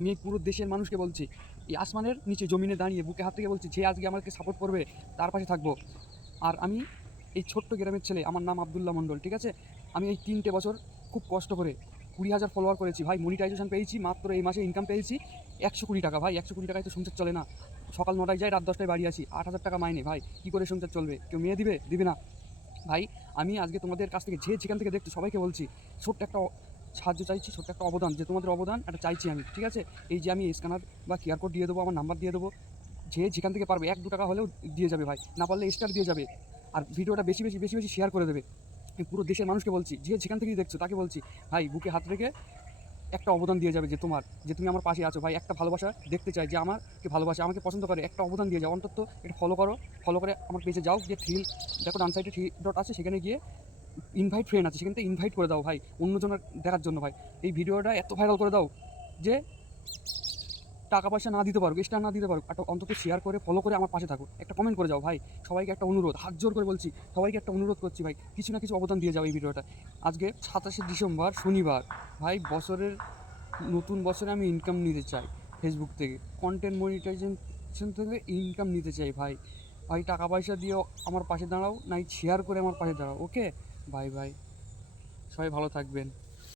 আমি এই পুরো দেশের মানুষকে বলছি, এই আসমানের নিচে জমিনে দাঁড়িয়ে বুকে হাত থেকে বলছি, যে আজকে আমাকে সাপোর্ট করবে তার পাশে থাকবো। আর আমি এই ছোট্ট গ্রামের ছেলে, আমার নাম আবদুল্লাহ মণ্ডল, ঠিক আছে? আমি এই 3টে বছর খুব কষ্ট করে 20,000 ফলোয়ার করেছি ভাই, মনিটাইজেশন পেয়েছি, মাত্র এই মাসে ইনকাম পেয়েছি 120 টাকা ভাই। 120 টাকায় তো সংসার চলে না। সকাল 9টায় যাই, রাত 10টায় বাড়ি আসি, 8,000 টাকা মাইনে ভাই, কী করে সংসার চলবে? কেউ মেয়ে দিবে? দিবে না ভাই। আমি আজকে তোমাদের কাছ থেকে, যে যেখান থেকে দেখছো সবাইকে বলছি, ছোট্ট একটা সাহায্য চাইছি, ছোট্ট একটা অবদান, যে তোমাদের অবদান একটা চাইছি আমি, ঠিক আছে? এই যে আমি স্ক্যানার বা কিউআর কোড দিয়ে দেবো, আমার নাম্বার দিয়ে দেবো, যে যেখান থেকে পারবে 1-2 টাকা হলেও দিয়ে যাবে ভাই, না পারলে স্টার দিয়ে যাবে। আর ভিডিওটা বেশি বেশি বেশি বেশি শেয়ার করে দেবে। আমি পুরো দেশের মানুষকে বলছি, যে যেখান থেকেই দেখছো তাকে বলছি, ভাই বুকে হাত রেখে একটা অবদান দিয়ে যাবে, যে তোমার, যে তুমি আমার পাশে আছো ভাই। একটা ভালোবাসা দেখতে চাই, যে আমাকে ভালোবাসে, আমাকে পছন্দ করে, একটা অবদান দিয়ে যাও অন্তত। এটা ফলো করো, ফলো করে আমার পেজে যাও, গিয়ে থ্রি, দেখো ডান সাইডে 3 ডট আছে, সেখানে গিয়ে ইনভাইট ফ্রেন্ড আছে, সেখান থেকে ইনভাইট করে দাও ভাই, অন্যজনের দেখার জন্য ভাই। এই ভিডিওটা এত ভাইরাল করে দাও যে টাকা পয়সা না দিতে পারো, স্টার না দিতে পারো, একটা অন্তত শেয়ার করে ফলো করে আমার পাশে থাকো, একটা কমেন্ট করে যাও ভাই। সবাইকে একটা অনুরোধ, হাত জোর করে বলছি, সবাইকে একটা অনুরোধ করছি ভাই, কিছু না কিছু অবদান দিয়ে যাও এই ভিডিওটা। আজকে 27শে ডিসেম্বর শনিবার ভাই, বছরের নতুন বছরে আমি ইনকাম নিতে চাই ফেসবুক থেকে, কন্টেন্ট মনিটাইজেশন থেকে ইনকাম নিতে চাই ভাই। ভাই টাকা পয়সা দিয়েও আমার পাশে দাঁড়াও, নাই শেয়ার করে আমার পাশে দাঁড়াও। ওকে, বাই বাই, সবাই ভালো থাকবেন।